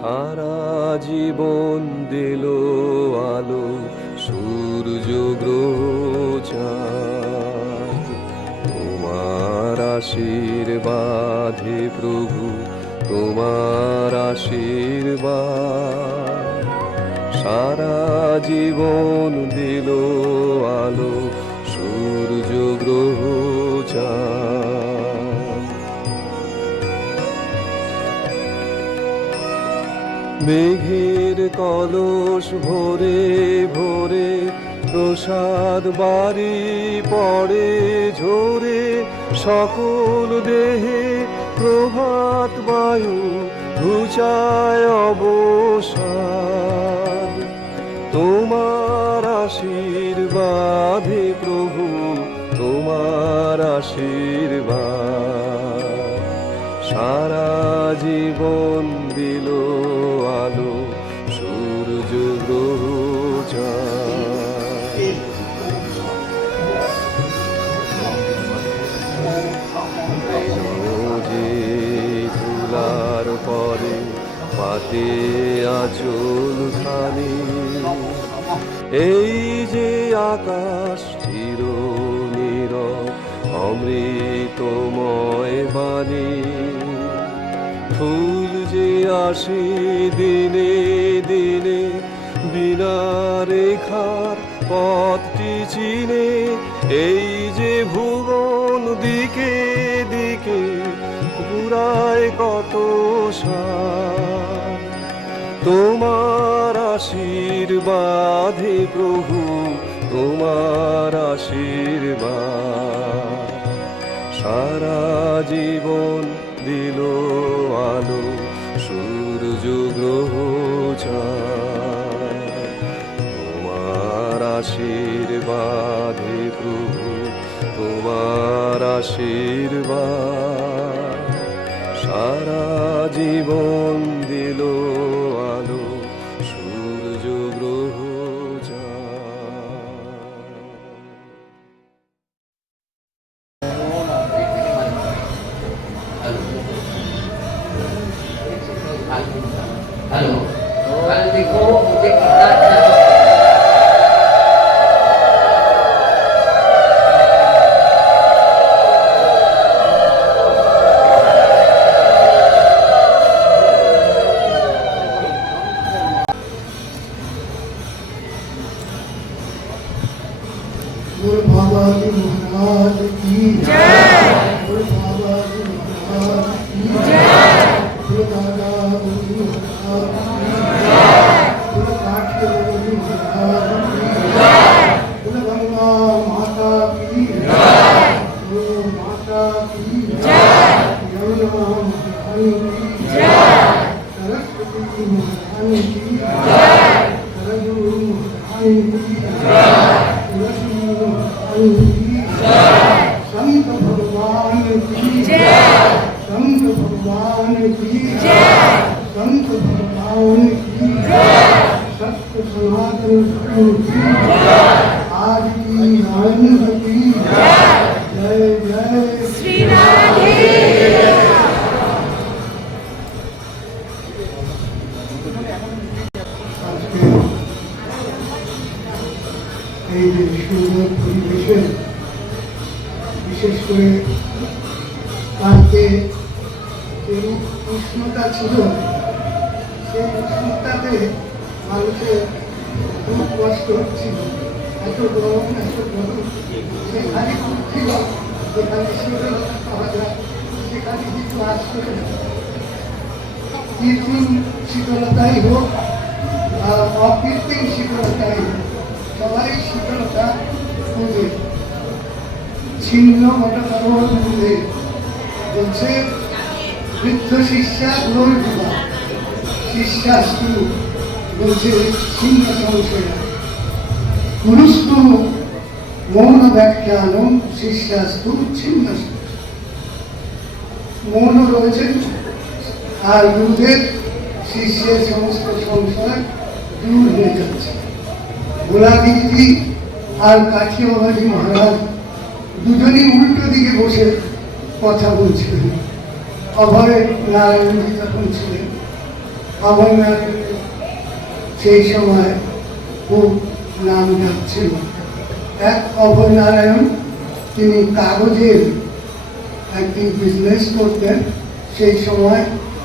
সারা জীবন দিল আলো সূর্য গ্রহ চাঁদ, তোমার আশীর্বাদে প্রভু, তোমার আশীর্বাদ। সারা জীবন দিল আলো সূর্য গ্রহ চাঁদ। মেঘের কলস ভরে ভরে প্রসাদ বাড়ি পড়ে ঝরে, সকল দেহে প্রভাত বায়ু ঘুচায় অবসাদ। তোমার আশীর্বাদে প্রভু, তোমার আশীর্বাদ। সারা জীবন দিল আলো সূর্য গ্রহ চাঁদ। যে তুলার পরে পাতে আঁচল খানি, এই যে আকাশ চির নীরব অমৃতময় বাণী। ফুল যে আসে দিনে দিনে বিনা রেখার পথটি চিনে, এই যে ভুবন দিকে দিকে ঘুরায় কত সার। তোমার আশীর্বাদে প্রভু, তোমার আশীর্বাদ। সারা জীবন দিল আলো সূর্য গ্রহ চাঁদ, তোমার আশীর্বাদে প্রভু, তোমার আশীর্বাদ। সারা জীবন দিল আলো সূর্য গ্রহ চাঁদ। हेलो, कल देखो मुझे कितना अच्छा गुरु बाबा जी महाराज की जय। गुरु बाबा जी महाराज की जय। गुरु दादा गुरु महाराज की जय। गुरु काठी गुरु महाराज की जय। गुरु गंगा माता की जय। गुरु माता की जय। यमुना महारानी की जय। सरस्वती महारानी की जय। सरजू महारानी की जय। संत भगवान की जय। संत भगवान की जय। संत भगवान की जय। सत्य सनातन धर्म की जय। आज की आनंद की जय। जय जय श्री राधे। এই যে সুন্দর পরিবেশে বিশেষ করে কালকে যে উষ্ণতা ছিল, সেই উষ্ণতাতে মানুষের খুব কষ্ট হচ্ছিল। এত গরম সেখানে খুব ছিল, যেখানে শীতলতা পাওয়া যায় সেখানে কিছু আসতে কৃত্রিম শীতলতাই হোক আর অকৃত্রিম শীতলতাই হোক, সবাই শীতলতা খুঁজে ছিন্ন ঘটনার মধ্যে বলছে বৃদ্ধ শিষ্যা গ্রহণ করা শিষ্যাস্তু বলছে ছিন্ন সংশয় গুরুস্তু মৌন ব্যাখ্যানম শিষ্যাস্তু ছিন্ন। মৌন রয়েছেন আর গুরুদেব শিষ্যের সমস্ত সংশয় দূর হয়ে যাচ্ছে। গোলাদিজি আর কাঠি বাবাজি মহারাজ দুজনই উল্টো দিকে বসে কথা বলছিলেন। অভয় নারায়ণজি যখন ছিলেন অভয়নারায়ণ সেই সময় খুব নাম যাচ্ছিল। এক অভয়নারায়ণ তিনি কাগজের একটি বিজনেস করতেন। সেই সময়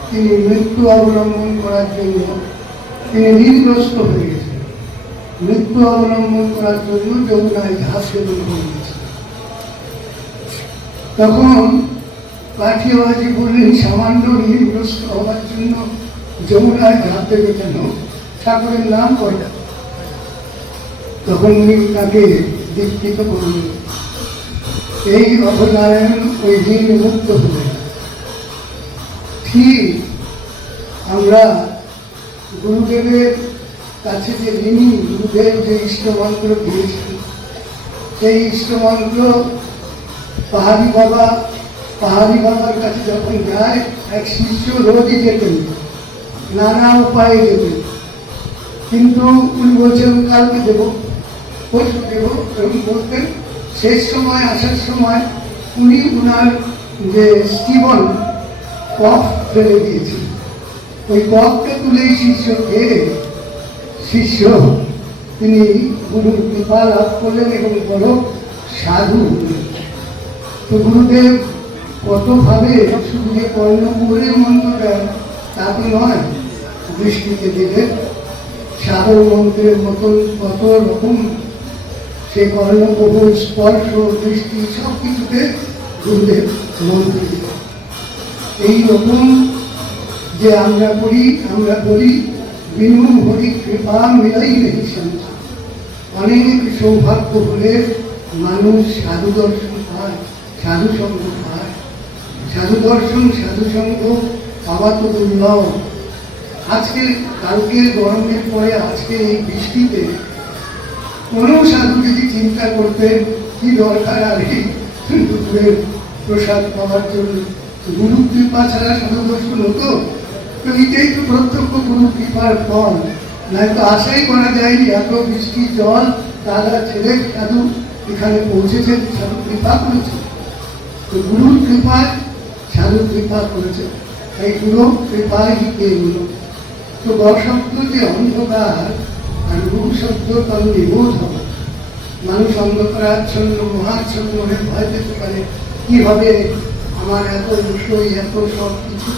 তিনি মৃত্যু অবলম্বন করার জন্য তিনি ঋণগ্রস্ত হয়ে গেছেন। মৃত্যু অবলম্বন করার জন্য যমুনায় ঝাঁপ সেবন করে গেছেন। তখন কাঠিয়াবাজি বললেন, সামান্য ঋণগ্রস্ত হওয়ার জন্য যমুনায় ঝাঁপ দেবে কেন? ঠাকুরের নাম কয়টা? তখন উনি তাকে দীক্ষিত করলেন। এই অভয়নারায়ণ ওই ঋণ মুক্ত হলেন। ঠিক আমরা গুরুদেবের কাছে যে ঋণী, গুরুদেব যে ইষ্টমন্ত্র দিয়েছেন, সেই ইষ্টমন্ত্র পাহাড়ি বাবার কাছে যখন যায়, এক শিষ্য রোজই যেতেন, নানা উপায়ে যেতেন, কিন্তু উনি বলছেন কালকে দেবো, পরশু দেবো, এরকম বলতেন। শেষ সময় আসার সময় উনি ওনার যে স্টিবন কফ ফেলে দিয়েছেন, ওই কফকে তুলেই শিষ্যকে শিষ্য তিনি গুরুর কৃপা লাভ করলেন এবং বড় সাধু হলেন। তো গুরুদেব কতভাবে শুধু যে কর্ণকুহরের মন্ত্র দেন তা তো নয়, দৃষ্টিতে দেবেন সাধন মন্ত্রের মতন কত রকম সে কর্ণকুহর স্পর্শ, দৃষ্টি সব কিছুতে গুরুদেব মন্ত্র দিলেন। এই রকম যে আমরা বলি বিনু হরি কৃপা মিলাই নেই সন্তান। অনেক সৌভাগ্য হলে মানুষ সাধু দর্শন পায়, সাধু সঙ্গ পায়। সাধু দর্শন, সাধু সঙ্গ পাওয়া তো দুর্লভ। আজকে কালকে গরমের পরে আজকে এই বৃষ্টিতে কোনো সাধু যদি চিন্তা করতেন কি দরকার আর এই দুপুরের প্রসাদ পাওয়ার জন্য, গুরু কৃপা ছাড়া সাধু দর্শন হতো? তো এটাই তো প্রত্যক্ষ গুরু কৃপার ফল। নয়তো আশাই করা যায়নি এত বৃষ্টি জল দাদা ছেলে সাধু এখানে পৌঁছেছেন, সাধু কৃপা করেছে। তো গুরুর কৃপায় সাধু কৃপা করেছে, তাই গুরু কৃপায় পেয়ে গেল। তো বশব্দ যে অন্ধকার আর গুরু শব্দ তার নিবোধ হবে। মানুষ অন্ধকারাচ্ছন্ন মহাচ্ছন্ন হয়ে ভয় পেতে পারে, কি হবে আমার এত বিষয়, এত সব কিছু।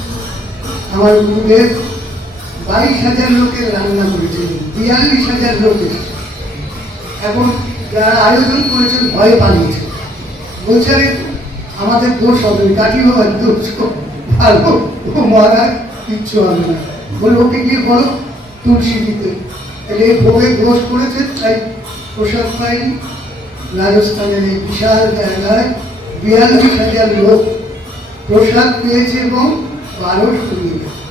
আমার গুরুদেব 22,000 লোকের রান্না করেছেন, 42,000 লোক এসেছে। এখন যারা আয়োজন করেছেন ভয়ে পালিয়েছে, বলছে আমাদের দোষ হবে, কাঠি বাবার দোষ, ভালো ও মহারাজ কিচ্ছু হবে না। বলে ওকে গিয়ে বলো তুলসী দিতে। তাহলে ভোগে দোষ করেছে, তাই প্রসাদ পাইনি। রাজস্থানের এই বিশাল জায়গায় 42,000 লোক প্রসাদ পেয়েছে এবং 1200 নিয়ে গেছে।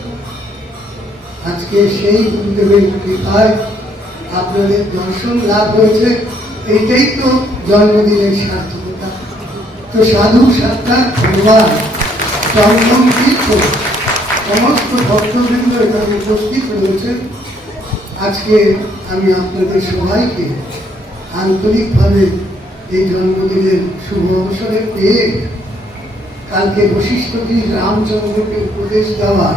আজকে সেই গুরুদেবের কৃপায় আপনাদের দর্শন লাভ হয়েছে, এইটাই তো জন্মদিনের সার্থকতা। তো সাধু সাক্ষাৎ ভগবান চন্দন তীর্থ সমস্ত ভক্তবৃন্দ এখানে উপস্থিত রয়েছে। আজকে আমি আপনাদের সবাইকে আন্তরিকভাবে এই জন্মদিনের শুভ অবসরে পেয়ে কালকে বশিষ্ঠজি রামচন্দ্রকে উপদেশ দেওয়া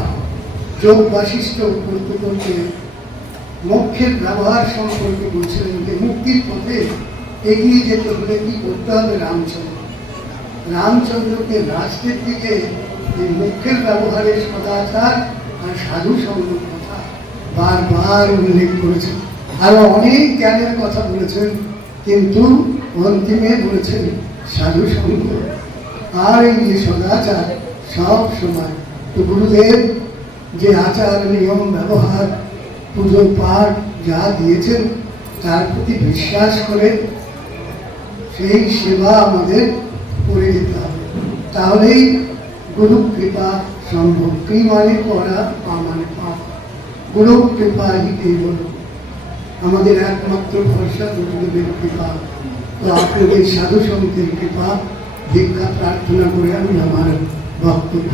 যোগ বাশিষ্ঠ করতে করতে মোক্ষের ব্যবহার সম্পর্কে বলছিলেন যে মুক্তির পথে এগিয়ে যেতে হলে কি করতে হবে। রামচন্দ্রকে রাষ্ট্রের দিকে এই মুখ্যের ব্যবহারের সদাচার আর সাধু সঙ্গ কথা বারবার উল্লেখ করেছেন। আরো অনেক জ্ঞানের কথা বলেছেন, কিন্তু অন্তিমে বলেছেন সাধু সঙ্গ আর এই যে সদাচার সব সময়। তো গুরুদেব যে আচার নিয়ম ব্যবহার পুজো পাঠ যা দিয়েছেন তার প্রতি বিশ্বাস করে সেই সেবা আমাদের করে যেতে হবে, তাহলেই গুরু কৃপা সম্ভব। কি মানে করা, পা মানে পাপ। গুরু কৃপা এই বলো আমাদের একমাত্র ভরসা গুরুদেবের কৃপা। তো আপনাদের সাধু সন্তের কৃপা ভিক্ষা প্রার্থনা করে আমি আমার বক্তব্য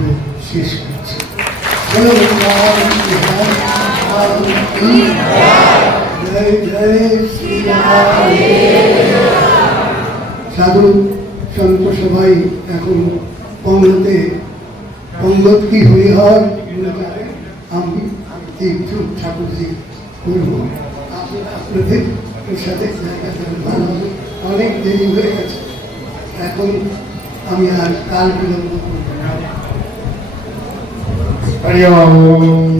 শেষ করছি। সাধু সন্ত সবাই এখন পঙ্গতে পঙ্গত কি হয়ে হয় আমি একটু ঠাকুরজি করবো আপনাদের সাথে জায়গাটা ভালো হবে। অনেক দেরি হয়ে গেছে, এখন আমি আর কাল বিলম্ব করবো না। হরি ওম।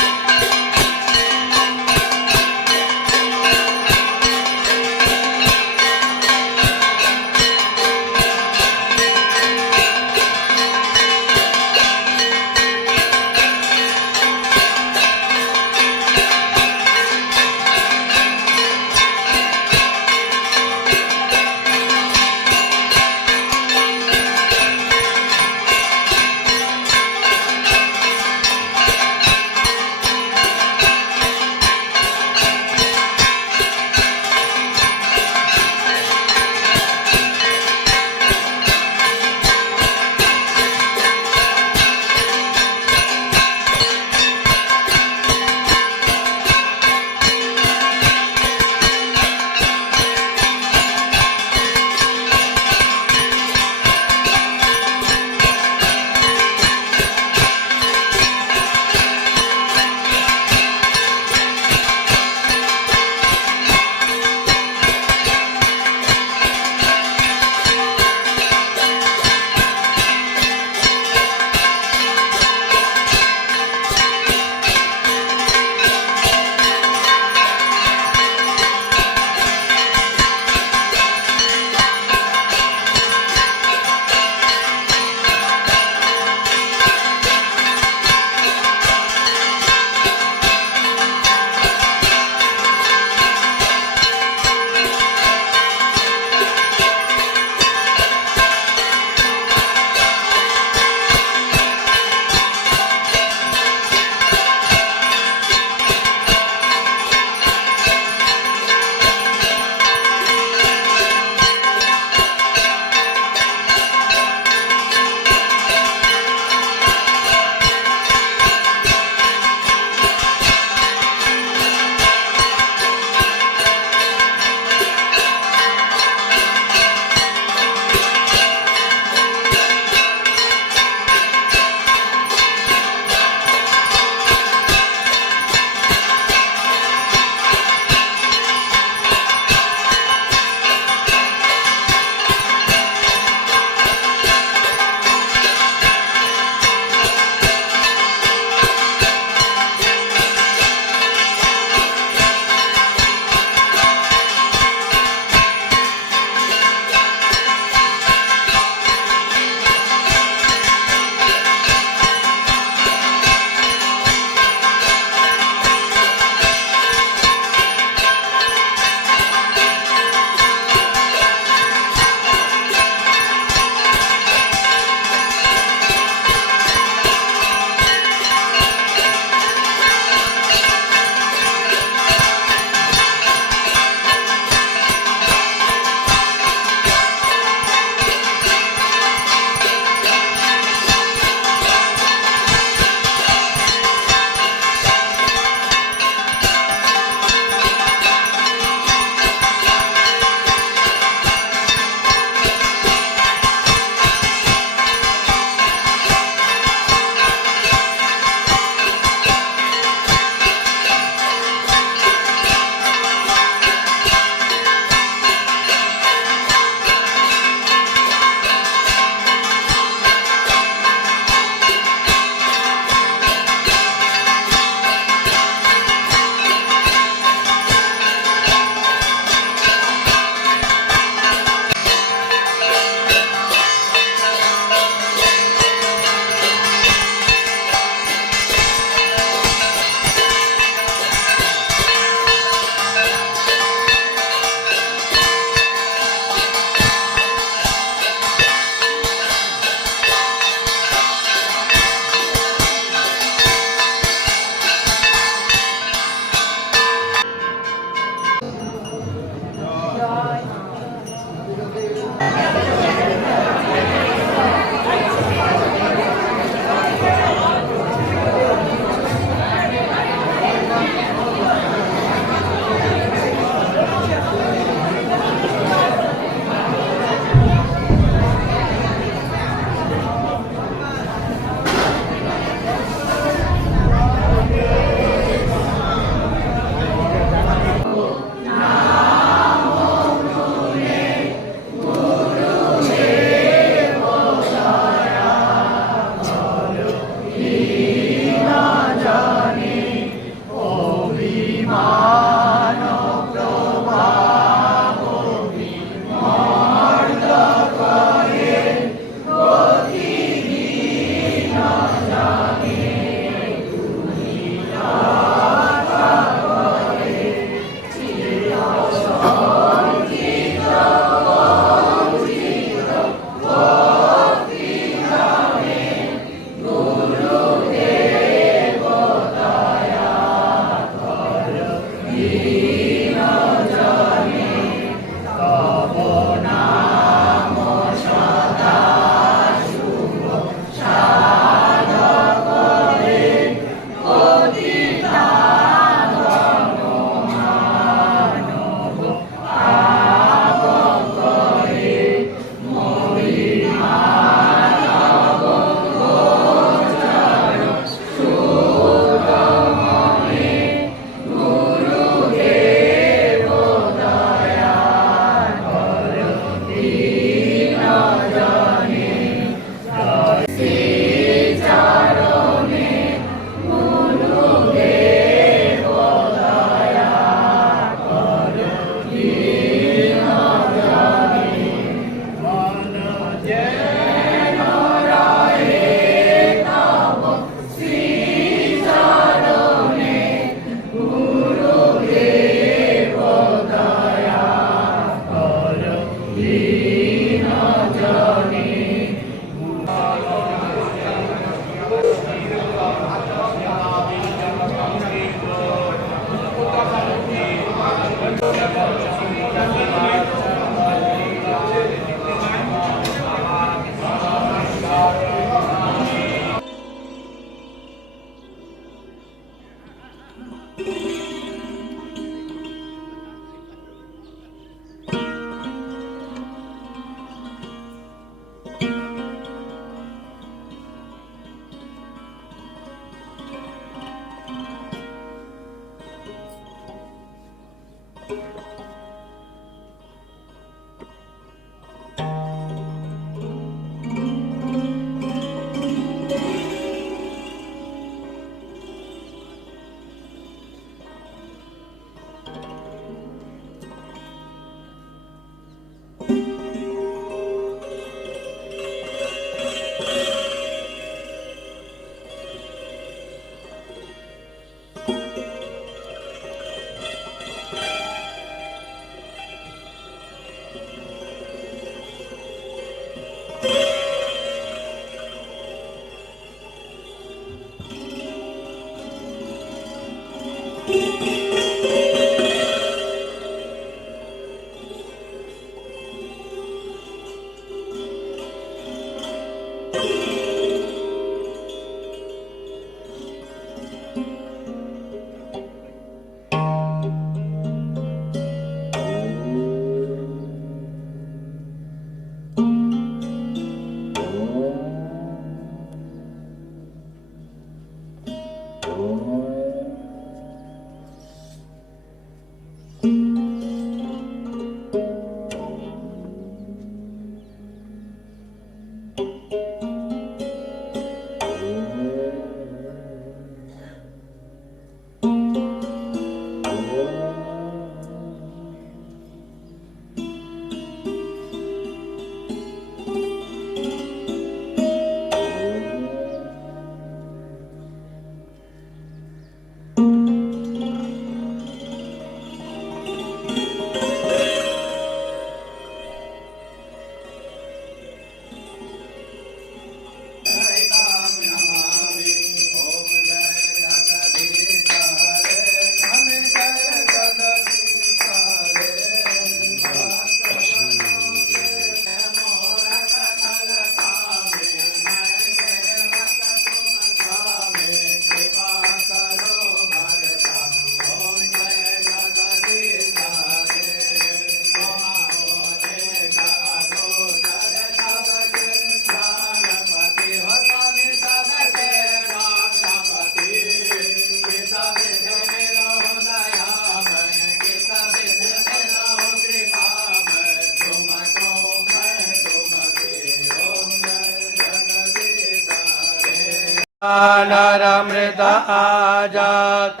नरमृत आजात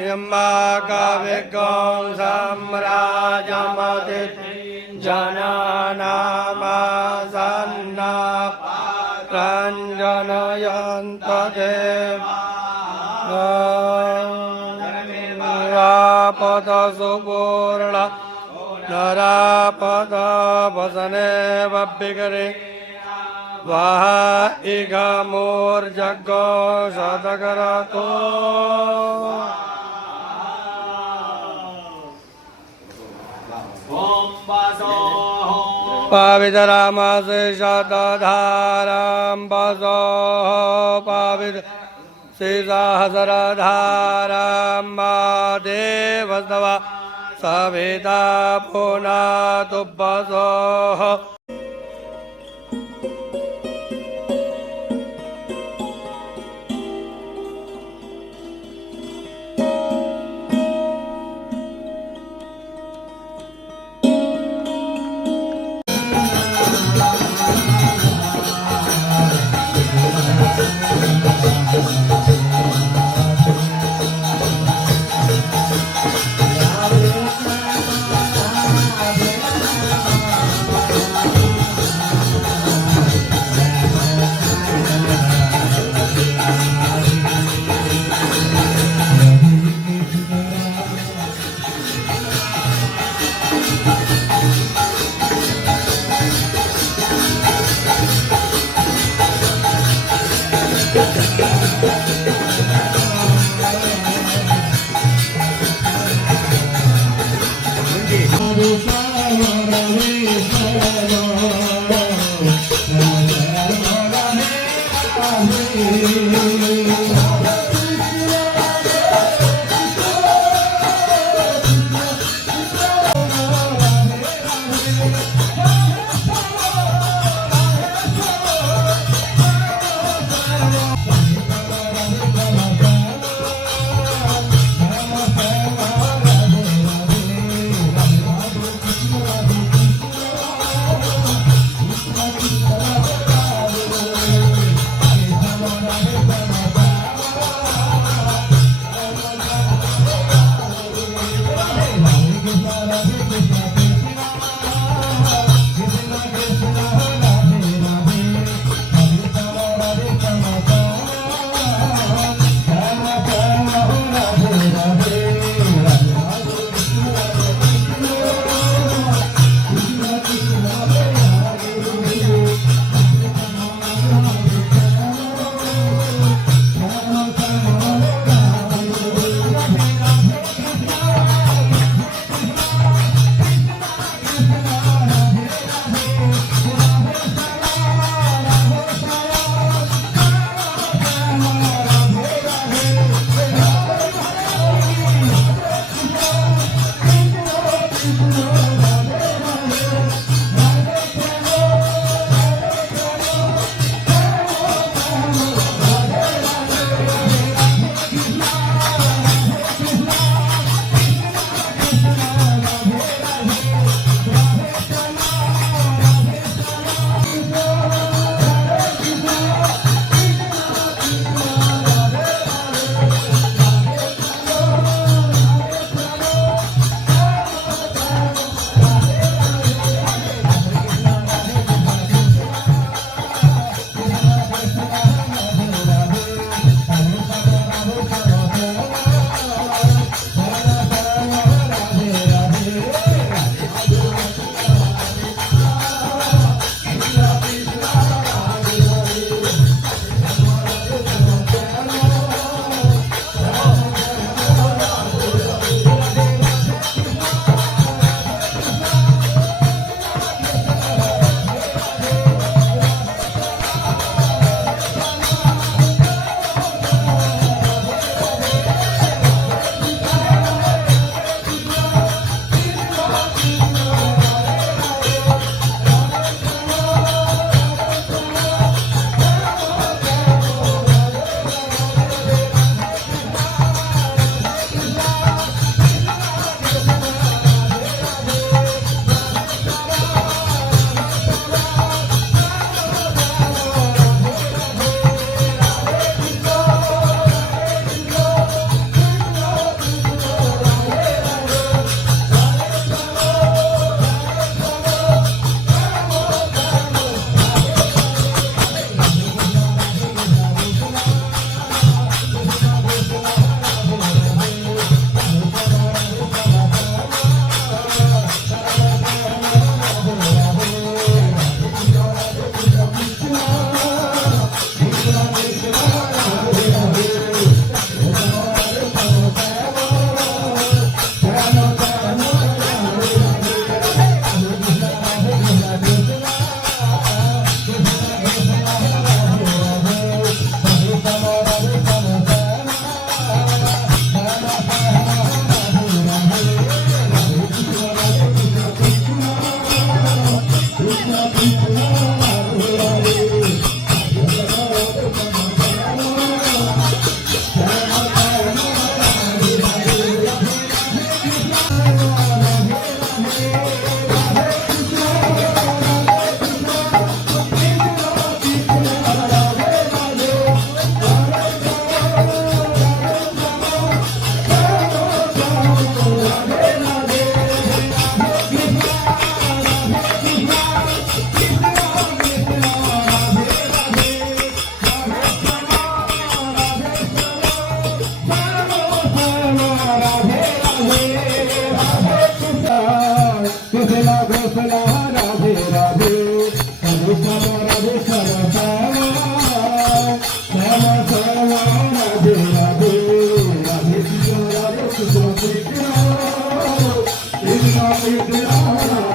यम्बाकविगं सम्राजमति जनानामासन्ना रञ्जनयन्त देवापद सुपूर्ण नरापद वसने वब्बिकरे वाह इगमोर्जगो शतकरतो पवित्रमसि शतधारं वसो पवित्र सहस्रधारं देवस्तव सविता पुनातु वसो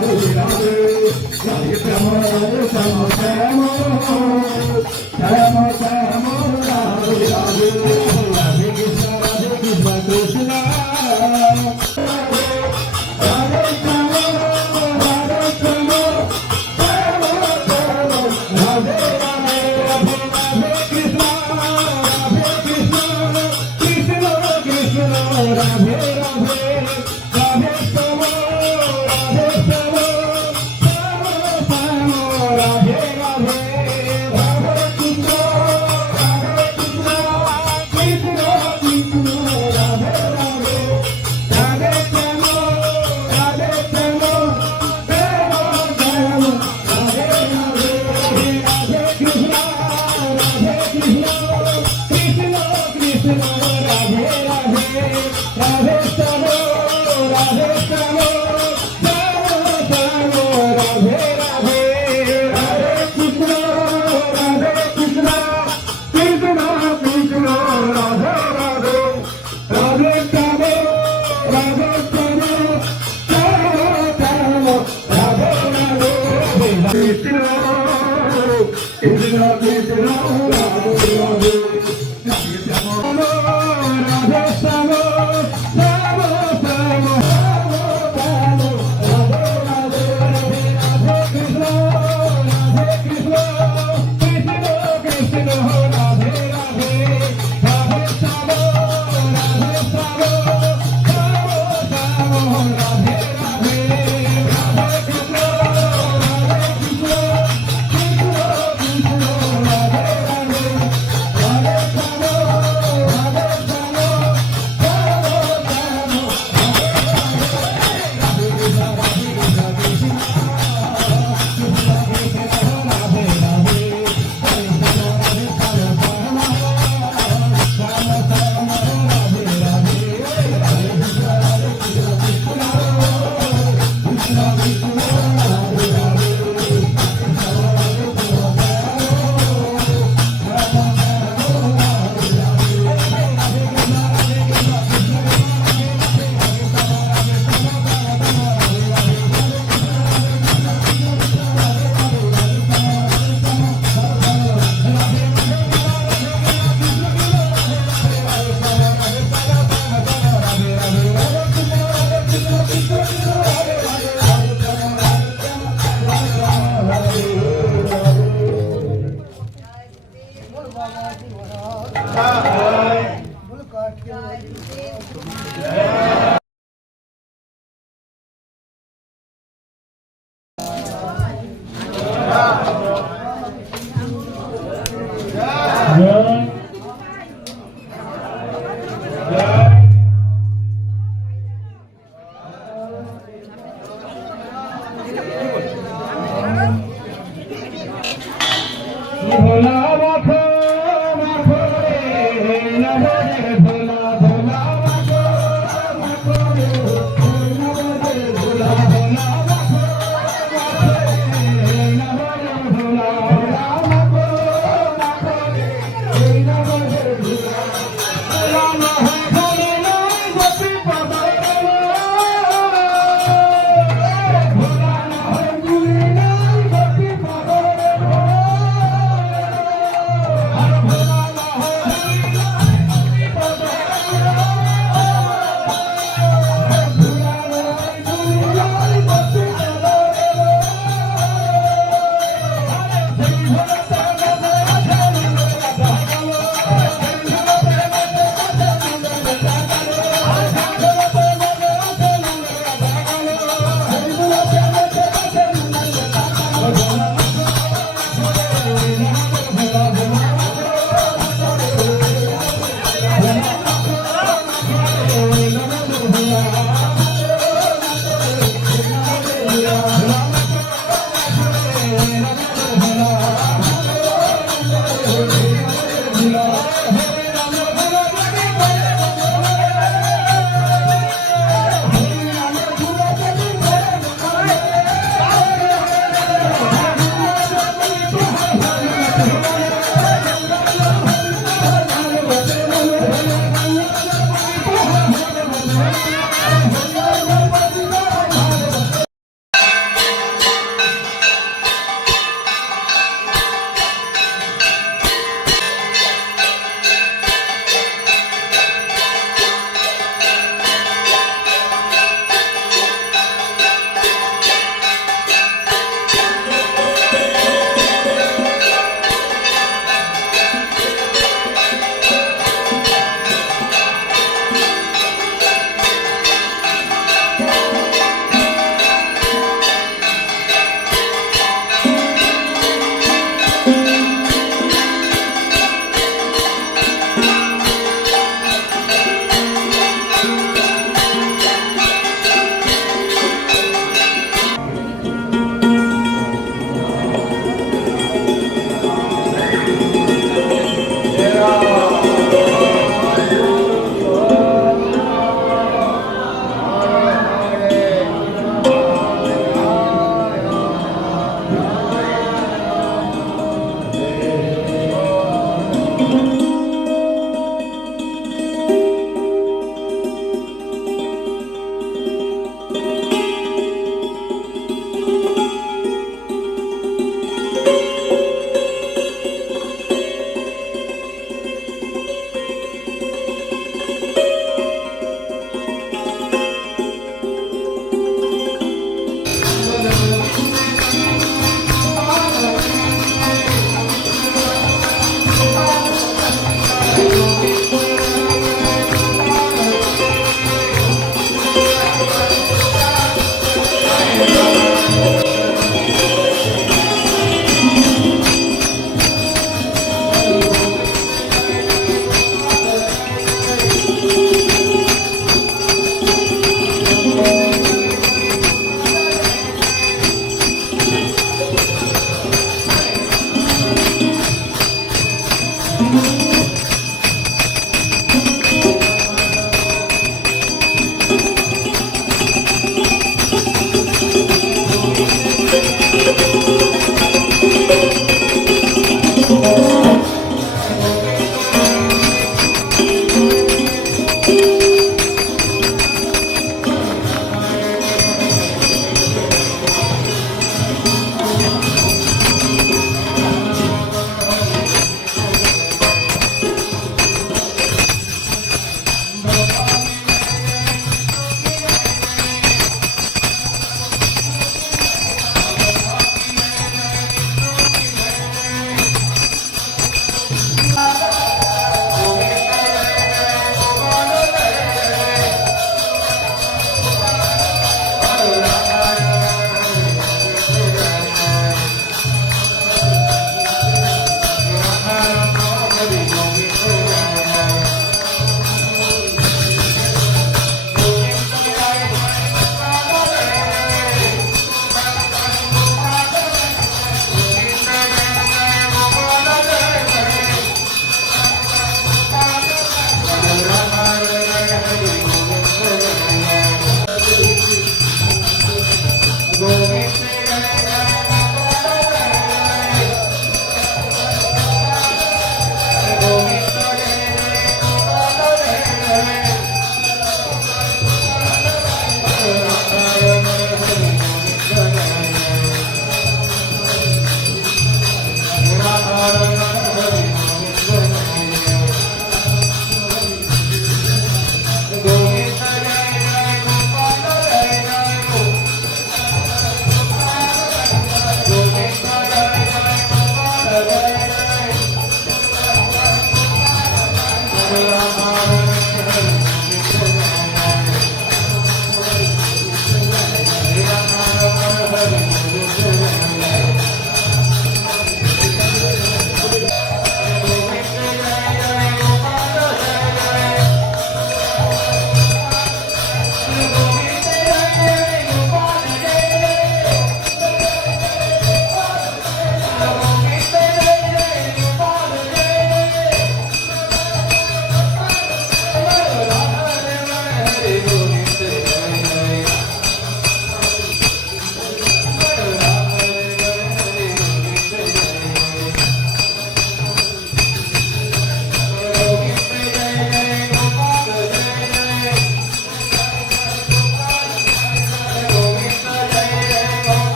Radhe Radhe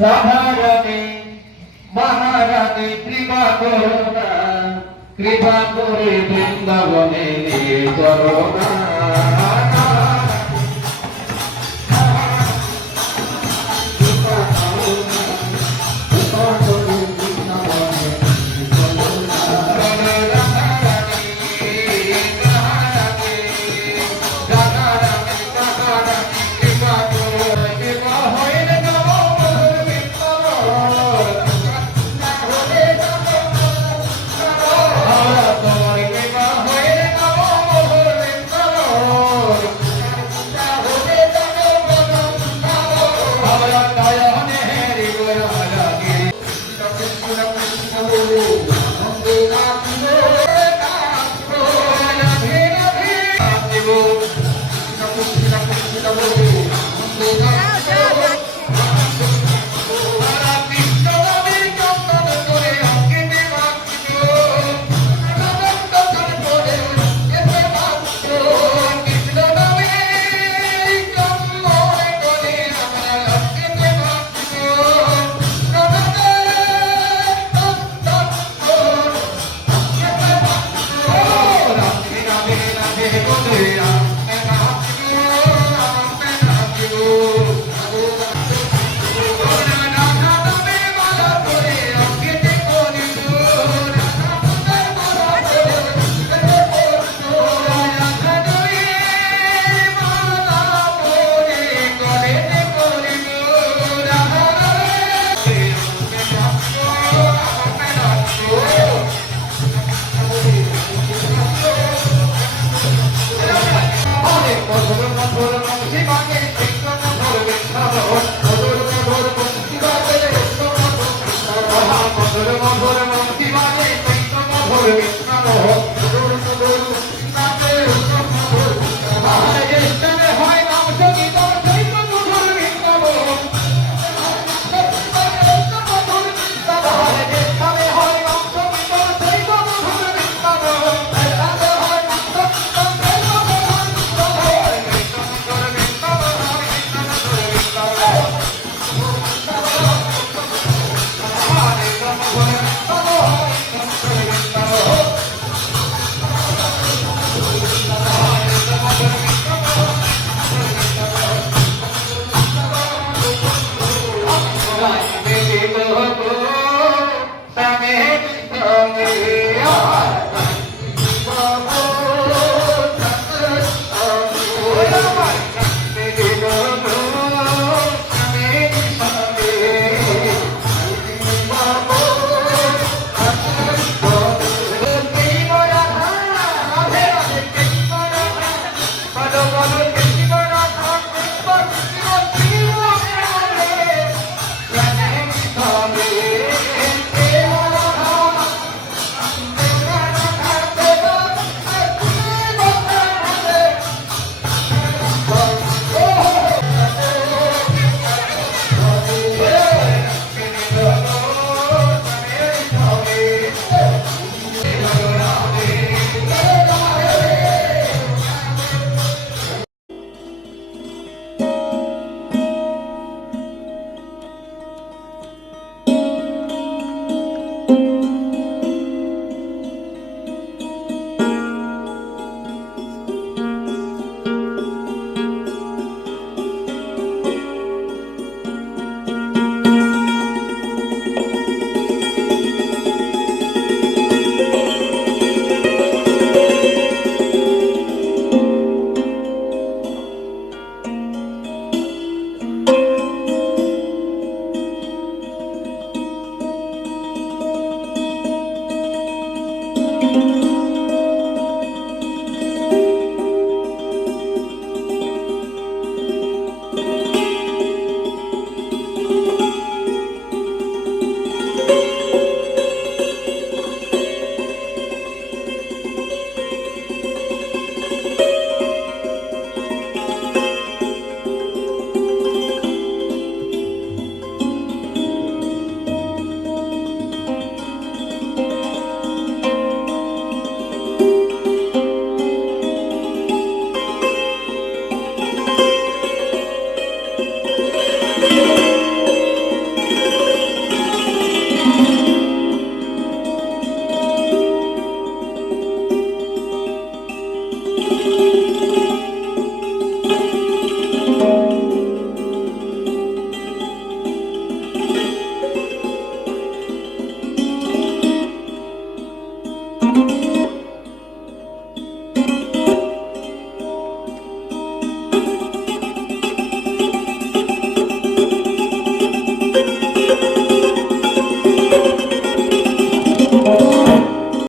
রাধারানী মহারানী কৃপা করো না, কৃপা করে বৃন্দাবনে নিয়ে চলো না।